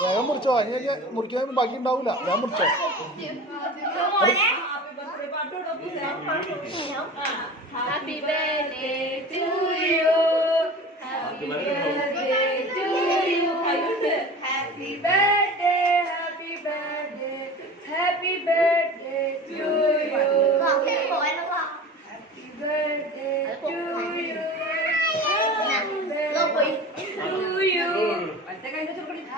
വേഗം മുറിച്ചോ, അതിനൊക്കെ മുറിക്കാൻ ബാക്കി ഉണ്ടാവില്ല. വേഗം മുറിച്ചോ. Happy birthday to you. Happy birthday to you. Happy birthday.